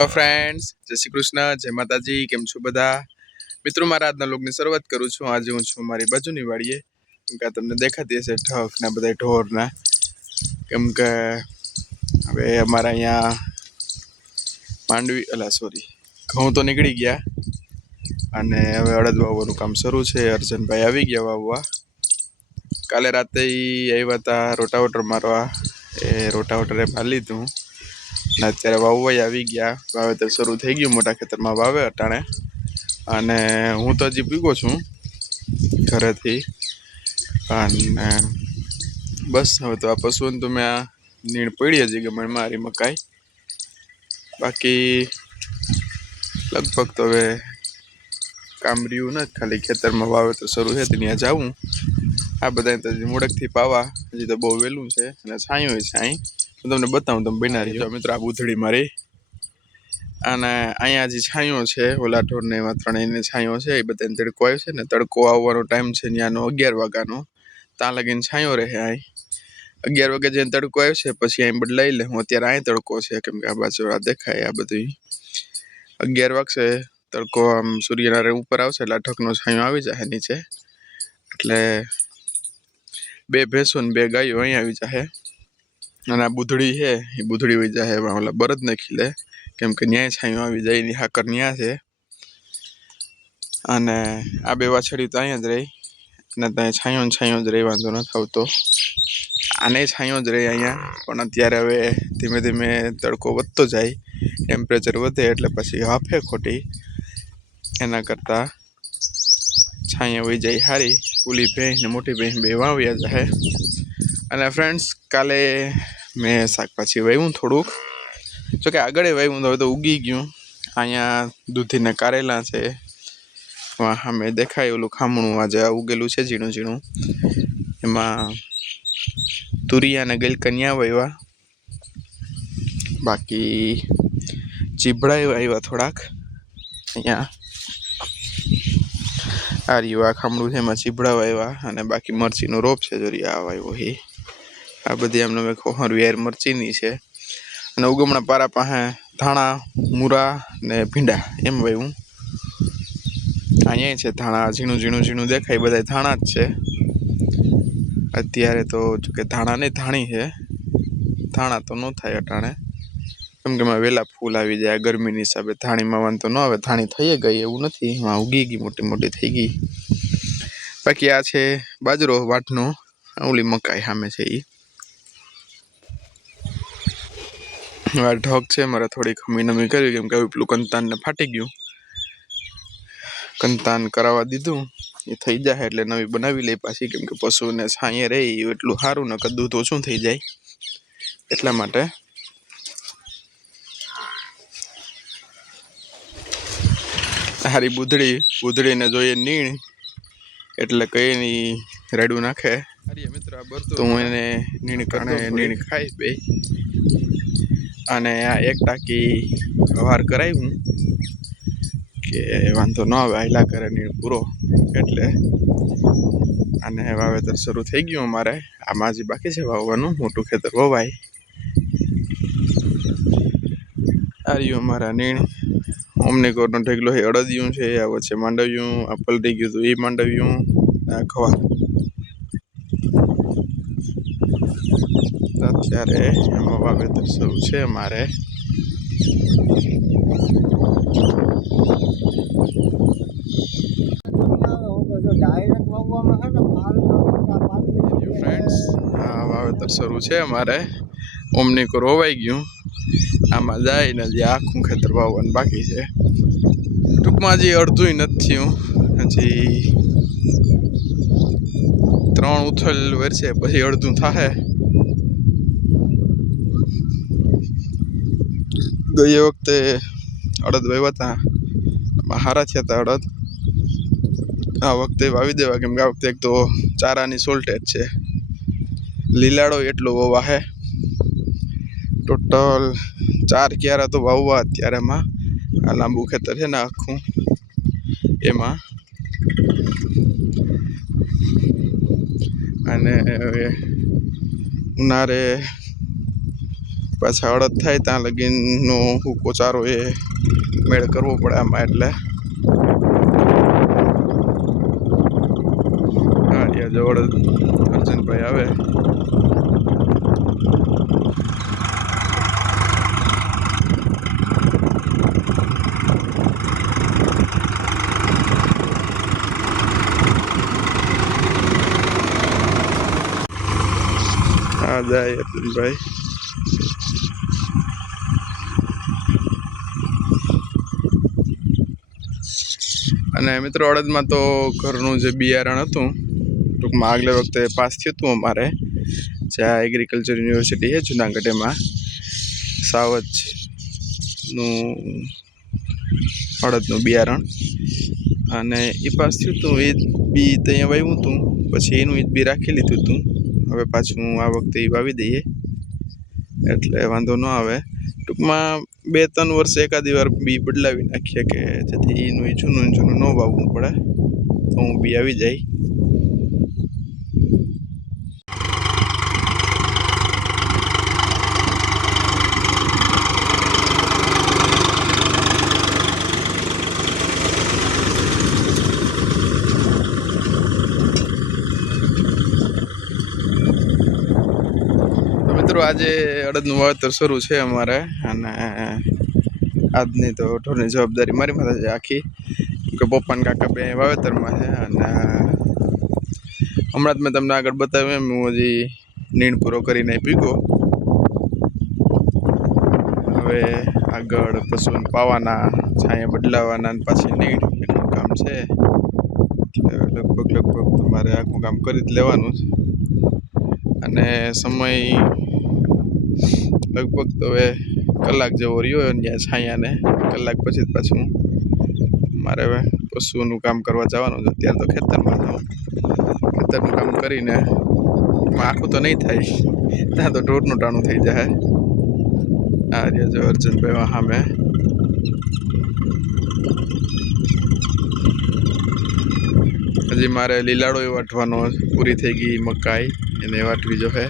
Hello friends, જય શ્રી કૃષ્ણ, જય માતાજી. કેમ છો બધા મિત્રો? મારા આજના લોગની શરૂઆત કરું છું. આજે હું છું મારી બાજુની વાડીએ. કેમ કે તમને દેખાતી હશે ઠક ને બધા ઢોરના. કેમ કે હવે અમારા અહીંયા ઘઉં તો નીકળી ગયા અને હવે અડદ વાવવાનું કામ શરૂ છે. અર્જનભાઈ આવી ગયા વાવવા. કાલે રાતે આવ્યા હતા રોટાવેટર મારવા. એ રોટાવેટરે મારી લીધું. અત્યારે વાવવાય આવી ગયા. વાવેતર શરૂ થઈ ગયું. મોટા ખેતરમાં વાવે અટાણે. અને હું તો હજી પીગો છું ઘરેથી. અને બસ હવે તો આ પશુઓને તો મેં આ નીણ પડી હજી ગમણ મારી મકાઈ. બાકી લગભગ તો હવે કામ રહ્યું નથી, ખાલી ખેતરમાં વાવેતર શરૂ છે ત્યાં જાવું. આ બધા તો મોડકથી પાવા, હજી તો બહુ વહેલું છે અને છાંયો છે અહીં. હું તમને બતાવું, તમે બના રહ્યો મિત્રો. આ બુધડી મારી અને અહીંયા જે છાંયો છે ઓલા ઢોરને એમાં ત્રણેયને છાંયો છે. એ બધાને તડકો આવ્યો છે ને, તડકો આવવાનો ટાઈમ છે ત્યાંનો 11 વાગ્યાનો. ત્યાં લગીને છાંયો રહે. અહીં 11 વાગે જઈને તડકો આવ્યો છે, પછી અહીં બદલાઈ લે. હું અત્યારે અહીં તડકો છે, કેમ કે આ બાજુ આ દેખાય આ બધું. 11 વાગશે તડકો આમ સૂર્યનારાયણ ઉપર આવશે એટલે ઢકનો છાંયો આવી જાય નીચે. એટલે 2 ભેંસો ને 2 ગાયો અહીં આવી જાય. અને આ બુધડી છે એ બુધડી વહી જાય ઓલા બળદ ને ખીલે, કેમ કે ન્યાય છાંયો આવી જાય. એની હાકર ન્યા છે. અને આ 2 વાછડી તો અહીંયા જ રહી. અને ત્યાં છાંયો જ રહી, વાંધો નથી આવતો. આને છાંયો જ રહે અહીંયા. પણ અત્યારે હવે ધીમે ધીમે તડકો વધતો જાય, ટેમ્પરેચર વધે એટલે પછી હાફે ખોટી. એના કરતાં છાંયા વહી જાય સારી. ઓલી ભેંસ ને મોટી ભેંસ 2 વાવ્યા જાય. અને ફ્રેન્ડ્સ, કાલે મેં શાકભાજી વાવ્યું થોડુંક, જોકે આગળ વાવ્યું તો હવે તો ઉગી ગયું. અહીંયા દૂધીના કારેલા છે, સામે દેખાય ઓલું ખામણું આજે ઉગેલું છે ઝીણું ઝીણું. એમાં તુરિયા અને ગલકન્યા વાવ્યા. બાકી ચીભડા આવ્યા થોડાક. અહીંયા આ રહ્યું આ ખામણું છે, એમાં ચીભડા વાવ્યા. અને બાકી મરચીનો રોપ છે, જોરી આ વાવ્યો એ. આ બધી આમને મેં ખોહરવી યાર મરચીની છે. અને ઉગમણા પારા પાસે ધાણા, મૂરા ને ભીંડા એમ વાવ્યું. અહીંયા છે ધાણા, ઝીણું ઝીણું ઝીણું દેખાય, બધા ધાણા જ છે અત્યારે. તો જોકે ધાણા નહીં, ધાણી છે. ધાણા તો ન થાય અટાણે, કેમ કે એમાં વહેલા ફૂલ આવી જાય ગરમીની હિસાબે. ધાણીમાં વાંધો ન આવે, ધાણી થઈ ગઈ એવું નથી, એમાં ઉગી ગઈ, મોટી મોટી થઈ ગઈ. બાકી આ છે બાજરો વાટનો, ઓલી મકાઈ સામે છે એ. આ ઢગ છે મારે થોડીક હમી નમી કરી, કેમ કે પેલું કંતાન ને ફાટી ગયું. કંતાન કરાવવા દીધું, એ થઈ જાય એટલે નવી બનાવી લઈ પાછી. કેમ કે પશુને છાંયે રહે એટલું સારું, ને દૂધ ઓછું થઈ જાય એટલા માટે. હારી બુધડીને જોઈએ નીણ એટલે કઈ ની રેડું નાખે. તો હું એને નીણ ખાઈ બે. અને આ 1 ટાંકી વાર કરાવ્યું કે વાંધો ન આવે, આયલા કરે નીણ પૂરો. એટલે અને વાવેતર શરૂ થઈ ગયું અમારે. આમાં હજી બાકી છે વાવવાનું, મોટું ખેતર વવાય. આ રહ્યું અમારા નીણ. ઓમનીકોરનો ઢેગલો છે, અડદિયું છે, આ વચ્ચે માંડવ્યું, આ પલટી ગયું હતું એ માંડવ્યું, આ ખવાર. અત્યારે આમાં વાવેતર શરૂ છે અમારે. ફ્રેન્ડ્સ, આ વાવેતર શરૂ છે અમારે. ઓમનીકોર હોવાઈ ગયું. આમાં જાય ને હજી આખું ખેતર વાવવાનું બાકી છે. ટૂંકમાં હજી અડધું નથી થયું. હજી 3 ઉથલ વર્ષે પછી અડધું થાય. ગઈ વખતે અડદ વાવ્યા હતા, હારા થયા હતા અડદ. આ વખતે વાવી દેવા, કેમ કે આ વખતે એક તો ચારાની સોલ્ટેજ છે. લીલાડો એટલો વાહે. ટોટલ 4 ક્યારા તો વાવવા અત્યારેમાં. આ લાંબુ ખેતર છે ને આખું, એમાં. અને ઉનાળે પાછા અડદ થાય ત્યાં લગીનનો હુકો ચારો એ મેળ કરવો પડે આમાં. એટલે હા યાર જો અડદ અર્જનભાઈ આવે. હા જાય અર્જનભાઈ. અને મિત્રો અડદમાં તો ઘરનું જે બિયારણ હતું, ટૂંકમાં આગલે વખતે પાસ થયું હતું અમારે, જ્યાં એગ્રીકલ્ચર યુનિવર્સિટી છે જુનાગઢ, એમાં સાવજનું અડદનું બિયારણ, અને એ પાસ થયું હતું. એ બી ત્યાં વાવ્યું હતું, પછી એનું એ બી રાખી લીધું હતું. હવે પાછું આ વખતે એ વાવી દઈએ એટલે વાંધો ન આવે. ટૂંકમાં 2-3 વર્ષે એકાદી વાર બી બદલાવી નાખીએ કે જેથી એનું જૂનું ન વાવવું પડે, તો હું બી આવી જાય. મિત્રો આજે અડદનું વાવેતર શરૂ છે અમારે, અને આજની તો ઢોરની જવાબદારી મારી માથે છે આખી, કે પપ્પા ને કાકા બે વાવેતરમાં છે. અને હમણાં જ મેં તમને આગળ બતાવ્યું એમ હું હજી નીણ પૂરો કરીને પીગો. હવે આગળ પશુને પાવાના, છાંયા બદલાવાના, પાછી નીણ એટલું કામ છે. એટલે લગભગ તમારે આખું કામ કરી જ લેવાનું છે. અને સમય લગભગ તો હવે કલાક જેવો રહ્યો ત્યાં છાંયાને. કલાક પછી પાછું મારે હવે પશુનું કામ કરવા જવાનું છે. અત્યારે તો ખેતરમાં જાઉં, ખેતરનું કામ કરીને આખું તો નહીં થાય, ત્યાં તો ઢોરનું ટાણું થઈ જાય. આ રહ્યા જો અર્જનભાઈ સામે. હજી મારે લીલાડો વાટવાનો પૂરી થઈ ગઈ, મકાઈ એને વાટવી જો હે.